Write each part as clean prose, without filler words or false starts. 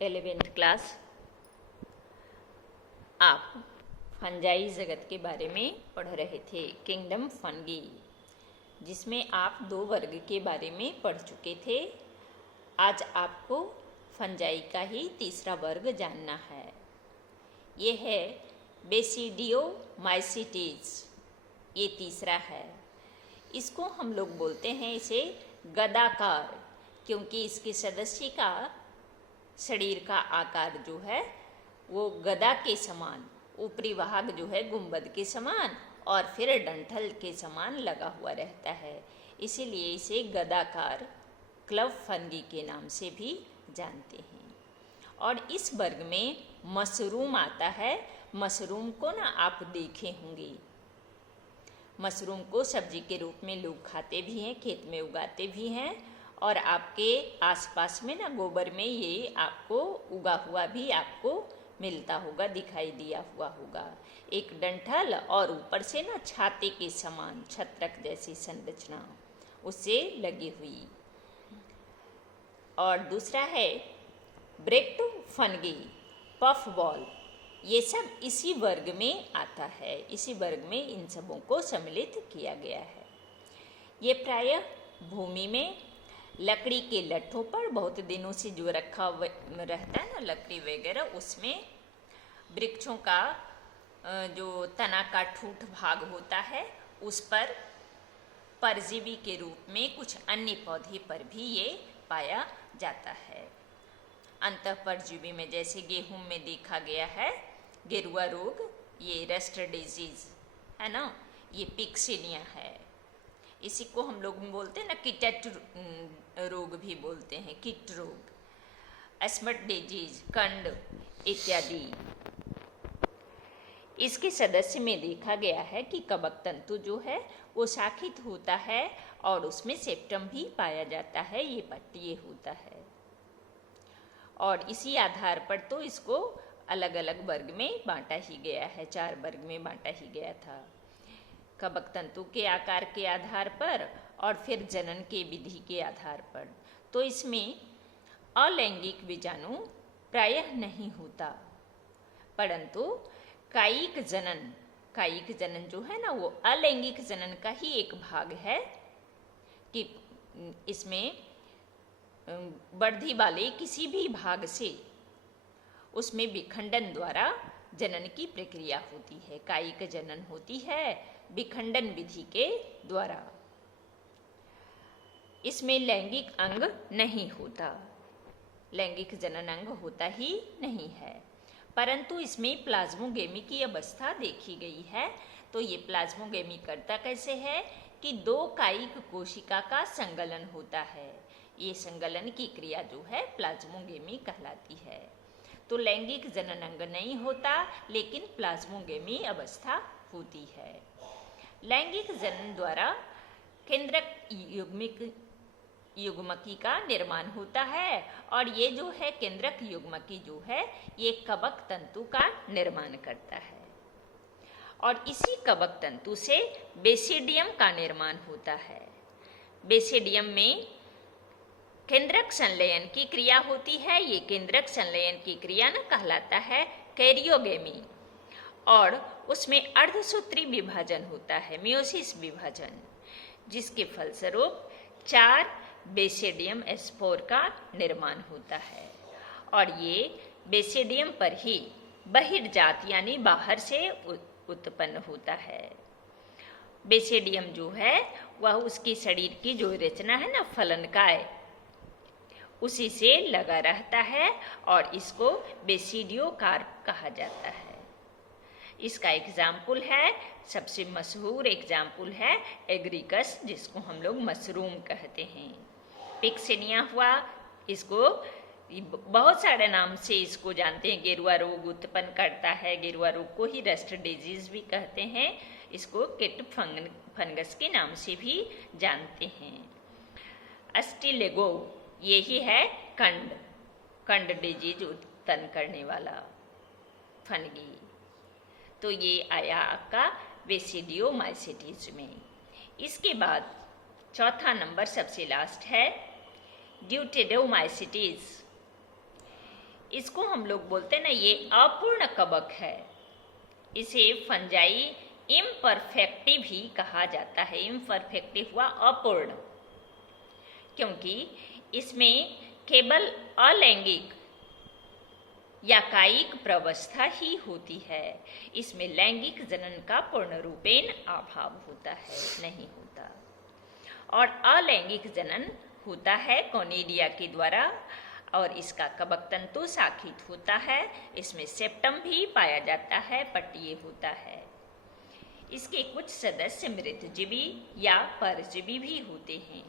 11th class आप fungi जगत के बारे में पढ़ रहे थे, किंगडम फंगी, जिसमें आप 2 वर्ग के बारे में पढ़ चुके थे। आज आपको फंजाई का ही तीसरा वर्ग जानना है। ये है बेसिडियोमाइसीटीज, ये तीसरा है। इसको हम लोग बोलते हैं इसे गदाकार, क्योंकि इसके सदस्य का शरीर का आकार जो है वो गदा के समान, ऊपरी भाग जो है गुंबद के समान और फिर डंठल के समान लगा हुआ रहता है, इसीलिए इसे गदाकार क्लब फंगी के नाम से भी जानते हैं। और इस वर्ग में मशरूम आता है। मशरूम को ना आप देखे होंगे, मशरूम को सब्जी के रूप में लोग खाते भी हैं, खेत में उगाते भी हैं, और आपके आसपास में ना गोबर में ये आपको उगा हुआ भी आपको मिलता होगा, दिखाई दिया हुआ होगा। एक डंठल और ऊपर से ना छाते के समान छत्रक जैसी संरचना उससे लगी हुई। और दूसरा है ब्रेक्ट फंगी, पफ बॉल, ये सब इसी वर्ग में आता है। इसी वर्ग में इन सबों को सम्मिलित किया गया है। ये प्रायः भूमि में लकड़ी के लट्ठों पर बहुत दिनों से जो रखा रहता है ना, लकड़ी वगैरह, उसमें वृक्षों का जो तना का ठूठ भाग होता है उस पर परजीवी के रूप में कुछ अन्य पौधे पर भी ये पाया जाता है। अंतःपरजीवी में जैसे गेहूं में देखा गया है गेरुआ रोग, ये रस्ट डिजीज है ना, ये पिक्सिनिया है। इसी को हम लोग बोलते हैं ना कीटट रोग भी बोलते हैं, कीट रोग, अस्मट डिजीज, कंड इत्यादि। इसके सदस्य में देखा गया है कि कवक तंतु जो है वो शाखित होता है और उसमें सेप्टम भी पाया जाता है, ये पट्टीय होता है। और इसी आधार पर तो इसको अलग अलग वर्ग में बांटा ही गया है, 4 वर्ग में बांटा ही गया था। कवक तंतु के आकार के आधार पर और फिर जनन के विधि के आधार पर। तो इसमें अलैंगिक बीजाणु प्रायः नहीं होता, परंतु कायिक जनन जो है ना वो अलैंगिक जनन का ही एक भाग है कि इसमें वृद्धि वाले किसी भी भाग से उसमें विखंडन द्वारा जनन की प्रक्रिया होती है। कायिक जनन होती है विखंडन विधि के द्वारा। इसमें लैंगिक अंग नहीं होता, लैंगिक जनन अंग होता ही नहीं है, परंतु इसमें प्लाज्मोगेमी की अवस्था देखी गई है। तो ये प्लाज्मोगेमी करता कैसे है कि 2 कायिक कोशिका का संगलन होता है। ये संगलन की क्रिया जो है प्लाज्मोगेमी कहलाती है। तो लैंगिक जनन अंग नहीं होता, लेकिन प्लाज्मोगेमी अवस्था होती है। लैंगिक जनन द्वारा केंद्रक युग्मकी का निर्माण होता है, और ये जो है केंद्रक युग्मकी जो है ये कवक तंतु का निर्माण करता है, और इसी कवक तंतु से बेसिडियम का निर्माण होता है। बेसिडियम में केंद्रक संलयन की क्रिया होती है। ये केंद्रक संलयन की क्रिया न कहलाता है कैरियोगेमी, और उसमें अर्धसूत्री विभाजन होता है, मियोसिस विभाजन, जिसके फलस्वरूप 4 बेसिडियम स्पोर का निर्माण होता है। और ये बेसिडियम पर ही बहिर्जात यानी बाहर से उत्पन्न होता है। बेसिडियम जो है वह उसकी शरीर की जो रचना है ना फलनकाय, उसी से लगा रहता है, और इसको बेसिडियोकार्प कहा जाता है। इसका एग्जाम्पल है, सबसे मशहूर एग्जाम्पल है एग्रिकस, जिसको हम लोग मशरूम कहते हैं। पिक्सिनिया हुआ, इसको बहुत सारे नाम से इसको जानते हैं। गेरुआ रोग उत्पन्न करता है, गेरुआ रोग को ही रस्ट डिजीज भी कहते हैं। इसको किट फंगस के नाम से भी जानते हैं। अस्टिलेगो, यही है कंड डिजीज उत्पन्न करने वाला फंगी। तो ये आया आपका बेसिडियोमाइसीटीज में। इसके बाद चौथा नंबर सबसे लास्ट है ड्यूटेडोमाइसीटीज। इसको हम लोग बोलते हैं ना, ये अपूर्ण कवक है। इसे फंजाई इम्परफेक्टी भी कहा जाता है। इम्परफेक्टी हुआ अपूर्ण, क्योंकि इसमें केवल अलैंगिक या कायिक प्रवस्था ही होती है। इसमें लैंगिक जनन का पूर्ण रूपेण अभाव होता है, नहीं होता। और अलैंगिक जनन होता है कोनिडिया के द्वारा, और इसका कवक तंतु शाखित होता है। इसमें सेप्टम भी पाया जाता है, पट्टीय होता है। इसके कुछ सदस्य मृतजीवी या परजीवी भी होते हैं,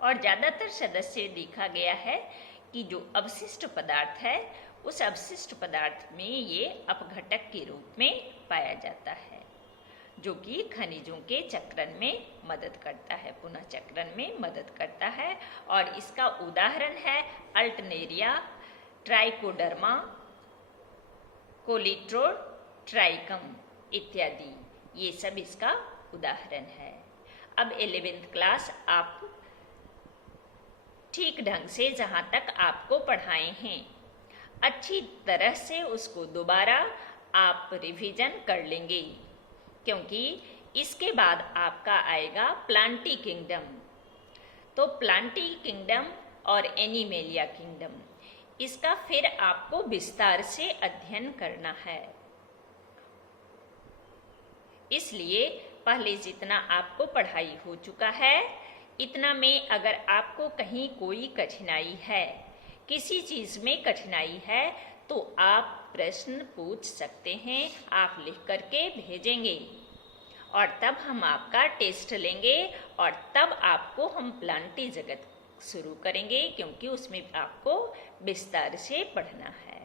और ज़्यादातर सदस्य देखा गया है कि जो अवशिष्ट पदार्थ है, उस अवशिष्ट पदार्थ में ये अपघटक के रूप में पाया जाता है, जो कि खनिजों के चक्रण में मदद करता है, पुनः चक्रण में मदद करता है। और इसका उदाहरण है अल्टरनेरिया, ट्राइकोडर्मा, कोलिट्रोट्राइकम इत्यादि। ये सब इसका उदाहरण है। अब 11th क्लास आप ठीक ढंग से जहाँ तक आपको पढ़ाए हैं, अच्छी तरह से उसको दोबारा आप रिवीजन कर लेंगे, क्योंकि इसके बाद आपका आएगा प्लांटी किंगडम। तो प्लांटी किंगडम और एनिमेलिया किंगडम, इसका फिर आपको विस्तार से अध्ययन करना है। इसलिए पहले जितना आपको पढ़ाई हो चुका है, इतना में अगर आपको कहीं कोई कठिनाई है, किसी चीज़ में कठिनाई है, तो आप प्रश्न पूछ सकते हैं, आप लिख करके भेजेंगे, और तब हम आपका टेस्ट लेंगे, और तब आपको हम प्लांटी जगत शुरू करेंगे, क्योंकि उसमें आपको विस्तार से पढ़ना है।